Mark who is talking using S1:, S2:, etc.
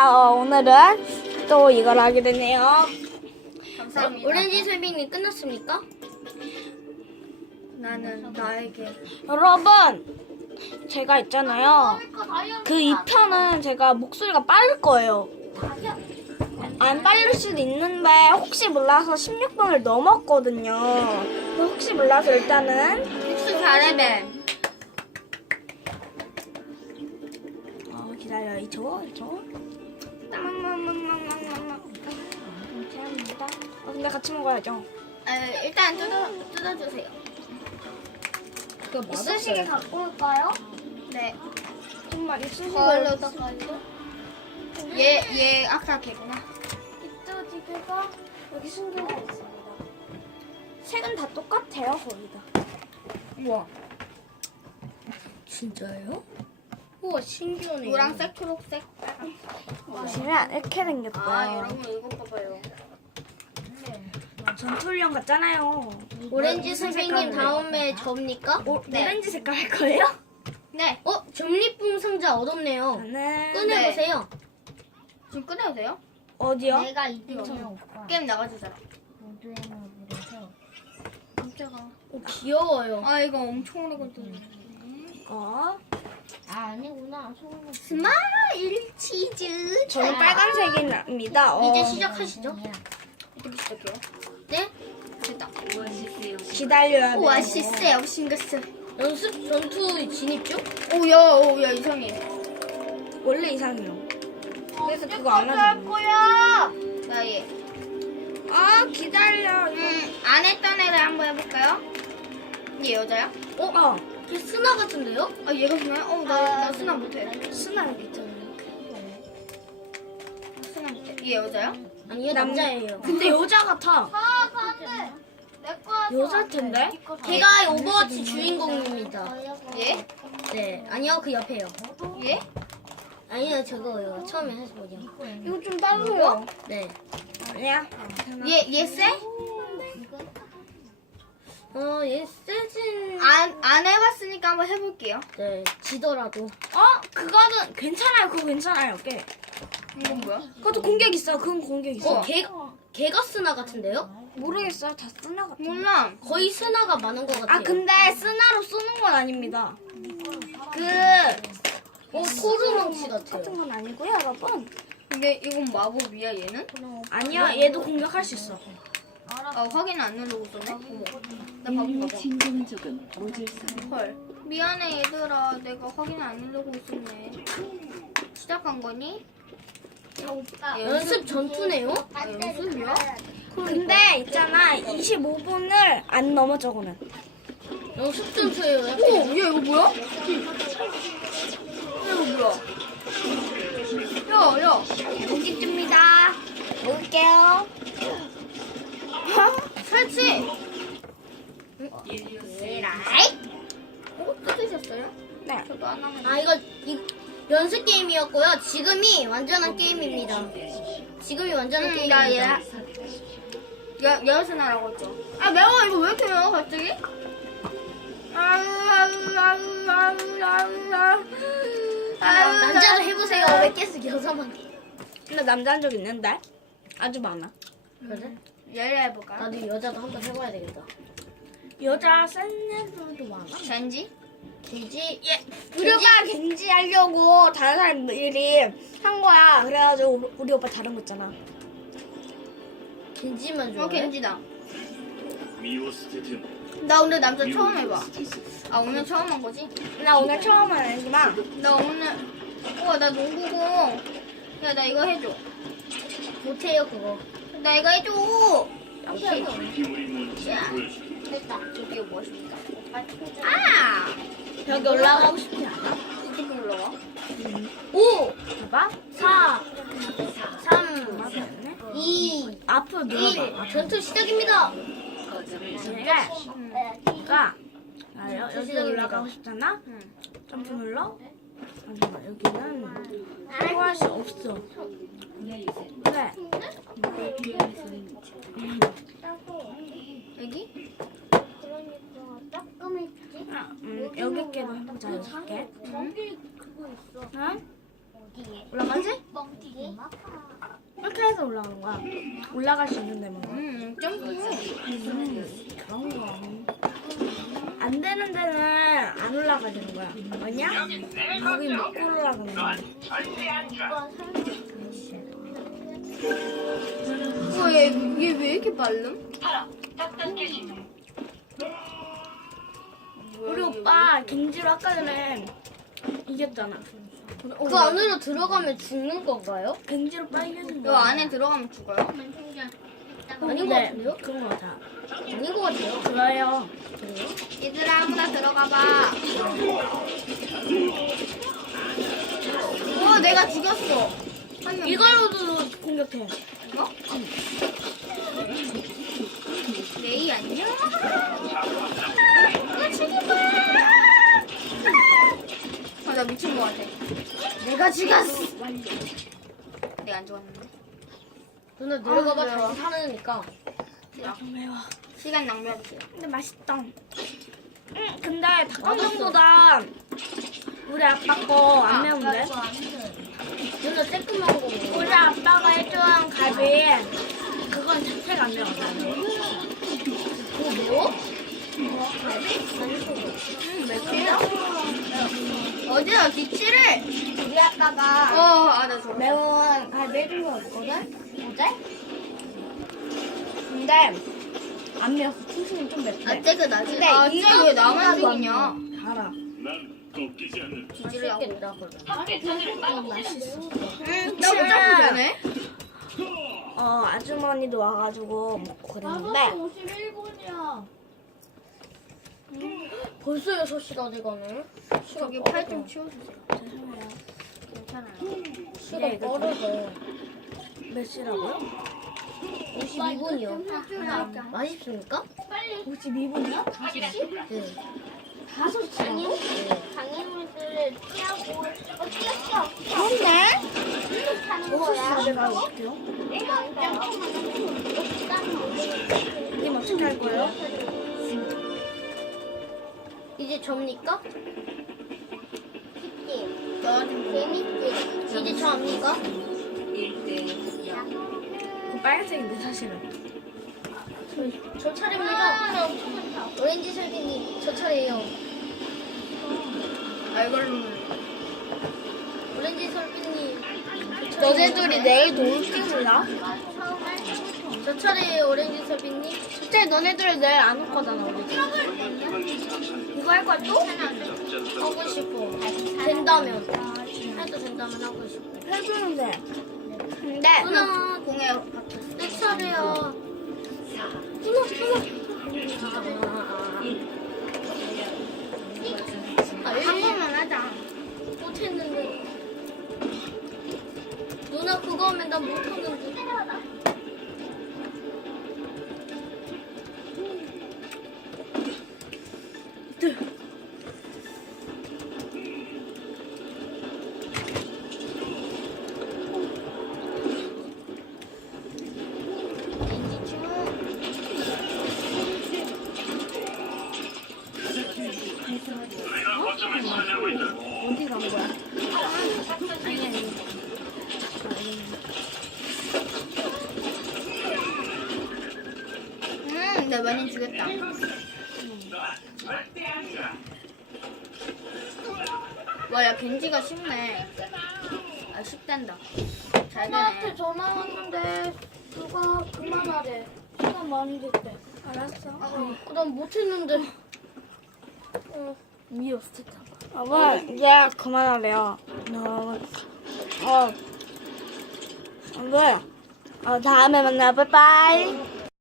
S1: 오늘은 또 이걸 하게 되네요.
S2: 감사합니다.
S3: 오렌지 설빙이 끝났습니까?
S2: 나는 나에게
S1: 여러분, 제가 있잖아요. 그 2편은 제가 목소리가 빠를 거예요. 안 빠를 수도 있는데 혹시 몰라서 16분을 넘었거든요. 혹시 몰라서 일단은
S2: 육수 잘해배.
S1: 기다려요. 이쪽. 이렇게 합니다. 근데 같이 먹어야죠.
S2: 일단 뜯어주세요.
S3: 이쑤시개 갖고 올까요?
S2: 네.
S1: 정말 있으시고
S2: 걸로 닦아주고. 얘 아까 걔구나.
S1: 이쑤시개가 여기 숨겨져 있습니다. 색은 다 똑같아요, 거의 다.
S2: 우와.
S3: 진짜요? 우와 신기하네요.
S2: 노란색, 초록색.
S1: 보시면 이렇게 생겼어요.
S2: 여러분 이거 봐봐요.
S1: 전투훈련 같잖아요.
S3: 오렌지
S1: 무슨
S3: 선생님
S1: 색깔을
S3: 다음에 접니까?
S2: 네.
S1: 오렌지 색깔 할 거예요?
S2: 네.
S3: 전리품 상자 얻었네요.
S1: 저는
S3: 꺼내보세요.
S2: 지금 끊어도 돼요?
S1: 어디요?
S4: 내가 2등이면 오빠
S2: 게임 나가주잖아.
S4: 모두에만 물어서
S2: 깜짝아.
S3: 귀여워요.
S2: 이거 엄청 오래 걸리네.
S1: 이거.
S4: 아니구나 소금을
S2: 스마일 치즈.
S1: 저는 빨간색입니다.
S3: 이제 시작하시죠.
S2: 이렇게 시작해요.
S3: 네?
S2: 됐다.
S1: 기다려야 돼요.
S2: 오아시스요, 싱가스.
S3: 연습 전투 진입 중?
S2: 오야 이상해.
S1: 원래 이상해요. 그래서 그거 안 하잖아요.
S2: 거야. 나 얘.
S1: 기다려.
S2: 안 했던 애를 한번 해볼까요? 얘 여자야?
S3: 걔 스나 같은데요?
S2: 얘가 스나야? 나 스나 못해.
S1: 순한 있잖아요.
S2: 스나 못해. 얘 여자야?
S3: 아니요 남자예요.
S1: 근데 여자 같아. 여자일 텐데?
S3: 걔가 오버워치 주인공입니다.
S2: 얘?
S3: 네, 아니요 그 옆에요.
S2: 얘?
S3: 아니요 저거요. 처음에 해보죠.
S1: 이거 좀 따로요.
S3: 네.
S1: 아니야.
S2: 얘 쎄?
S3: 얘 세진.
S2: 안 해봤으니까 한번 해볼게요.
S3: 네, 지더라도.
S1: 그거는 괜찮아요. 그거 괜찮아요. 꽤.
S2: 이건 뭐야?
S1: 그것도 공격 있어. 그건 공격 있어.
S3: 걔가 스나 같은데요?
S1: 모르겠어요. 다 쓰나 같아.
S2: 몰라.
S3: 거의 스나가 많은 것 같아요.
S1: 근데 쓰나로 쏘는 건 아닙니다.
S3: 코르망치 같아요.
S1: 같은 건 아니고요, 여러분.
S2: 근데 이건 마법이야 얘는?
S1: 아니야, 얘도 공격할 수 있어.
S2: 확인 안 누르고 있었네. 어머. 나 바본가 봐. 헐. 미안해 얘들아. 내가 확인 안 누르고 있었네. 시작한 거니?
S3: 연습 전투네요?
S2: 연습이야?
S1: 근데 있잖아, 25분을 안 넘어 저거는.
S3: 연습 전투예요.
S2: 얘 이거 뭐야? 이거 뭐야? 야.
S1: 고기 줍니다. 먹을게요.
S2: 설치. 에라이. 뜯으셨어요?
S1: 네.
S2: 저도 하나만.
S3: 이거 연습 게임이었고요. 지금이 완전한 게임입니다. 지금이 완전한 게임입니다.
S2: 여수나라고 했죠. 매워. 이거 왜 이렇게 매워 갑자기?
S3: 남자를 해보세요. 왜 계속 여자만?
S1: 근데 남자 한 적 있는데? 아주 많아.
S3: 그래?
S2: 얘를 해볼까?
S3: 나도 여자도 한번 해봐야 되겠다.
S1: 여자 센 애들도 많아.
S2: 젠지?
S3: 겐지
S1: 우리가 겐지 하려고 다른 사람들이 한 거야. 그래가지고 우리 오빠 다른 거 있잖아.
S3: 겐지만 좋아해?
S2: 겐지다. 나 오늘 남자 처음 해봐. 오늘 처음 한 거지?
S1: 나 오늘 처음 하지만
S2: 나 오늘 나 농구공. 야, 나 이거 해줘.
S3: 못해요 그거.
S2: 나 이거 해줘.
S3: 오케이.
S2: 자, 됐다. 저기 멋있다.
S1: 여기 올라가고 싶지 않아?
S2: 어떻게 올라와?
S3: 5,
S1: 봐봐.
S3: 4, 3,
S1: 맞았네.
S3: 2,
S1: 앞으로
S3: 1.
S1: 눌러봐.
S3: 전투 시작입니다.
S1: 얘가 여기 올라가고 싶잖아?
S2: 응.
S1: 점프 눌러? 잠깐만, 여기는 통할 수 없어. 그래.
S2: 여기?
S1: 여기 깨도 해보자, 여기 깨.
S4: 저기 그거 있어
S1: 응?
S4: 어디에?
S1: 올라가지?
S4: 멍디 여기?
S1: 이렇게 해서 올라가는 거야. 올라갈 수 있는 데만.
S2: 점프.
S1: 그런 거. 안 되는 데는 안 올라가는 거야. 뭐냐? 거기 못 올라가는 거야.
S2: 얘 왜 이렇게 빠름?
S1: 우리 오빠 겐지로 아까 전에 이겼잖아.
S3: 그 안으로 들어가면 죽는 건가요?
S1: 겐지로 빨개진
S2: 이
S1: 거야.
S2: 안에 들어가면 죽어요?
S3: 아닌 것 같은데요?
S1: 그런 거 같아.
S3: 아닌 것 같아요.
S1: 그래요.
S2: 얘들아 아무나 들어가봐. 내가 죽였어. 한 명.
S1: 이걸로도 공격해.
S2: 이거? 레이 안녕? 나 미친 거 같아.
S3: 내가 죽였어.
S2: 내가 안 죽었는데.
S3: 누나 내려가봐
S2: 아, 매워.
S3: 다시 살으니까.
S1: 좀 매워.
S2: 시간 낭비하세요.
S1: 근데 맛있다. 근데 닭강정보다 우리 아빠 거 안 매운데?
S3: 누나 쬐끔한 거 먹어.
S1: 우리 아빠가 해준 갈비 그건 자체가 안 매워.
S3: 그거 매워?
S2: 어디야 기치를?
S1: 우리 아빠가
S2: 알아 줘.
S1: 매운 갈비 해준 거였거든? 어제? 근데 안 매웠어. 퉁퉁이 좀 맵대.
S3: 아재가 나지.
S1: 근데
S2: 쟤
S1: 이거
S2: 왜 나만
S1: 진짜
S2: 죽이냐?
S1: 달아.
S2: 기치를 하고.
S1: 맛있어.
S2: 너무 짜증나네.
S1: 아주머니도 와가지고 먹고 그랬는데
S4: 51분이야.
S3: 벌써 6시가 돼가네.
S2: 저기 팔 좀 치워주세요.
S1: 죄송해요.
S2: 괜찮아요.
S3: 시간 빠르다.
S1: 몇 시라고요?
S3: 52분이요. 맛있습니까?
S1: 52분이요?
S3: 네.
S1: 5시라고?
S4: 장애물들을 피하고 뛰어.
S1: 그런데?
S4: 하는
S1: 6시
S4: 거야.
S1: 내가 어떡해요? 님 어떻게 할 거예요?
S3: 이제 접니까?
S4: 재밌지?
S3: 이제 접니까?
S1: 그 빨간색인데 사실은.
S3: 저 차례입니다. 오렌지 설비님, 저 차례예요.
S2: 이걸로.
S3: 오렌지 설비님,
S1: 너네들이 내일 돌지 몰라?
S3: 저 차례예요. 오렌지 설비님.
S1: 그때 너네들 내일 안 올 거잖아 우리 집. 이거 할 거야 또?
S3: 하고 싶어. 된다면. 해도 된다면 하고 싶어.
S1: 해주는데. 근데
S3: 누나,
S2: 공에 박혔어.
S3: 내 차례야.
S2: 한 번만 하자.
S3: 못했는데. 누나 그거 하면 난 못하는데.
S1: 어디 간 거야? 아니.
S2: 내가 많이 죽였다. 와, 야, 겐지가 쉽네. 쉽단다. 잘
S3: 누나한테
S2: 되네.
S3: 전화 왔는데 누가 그만하래. 시간 많이 됐대.
S1: 알았어.
S3: 난 못했는데.
S1: 미웠어 진짜. 아빠 이제 그만하래요. 안 돼. 다음에 만나. 빠이빠이.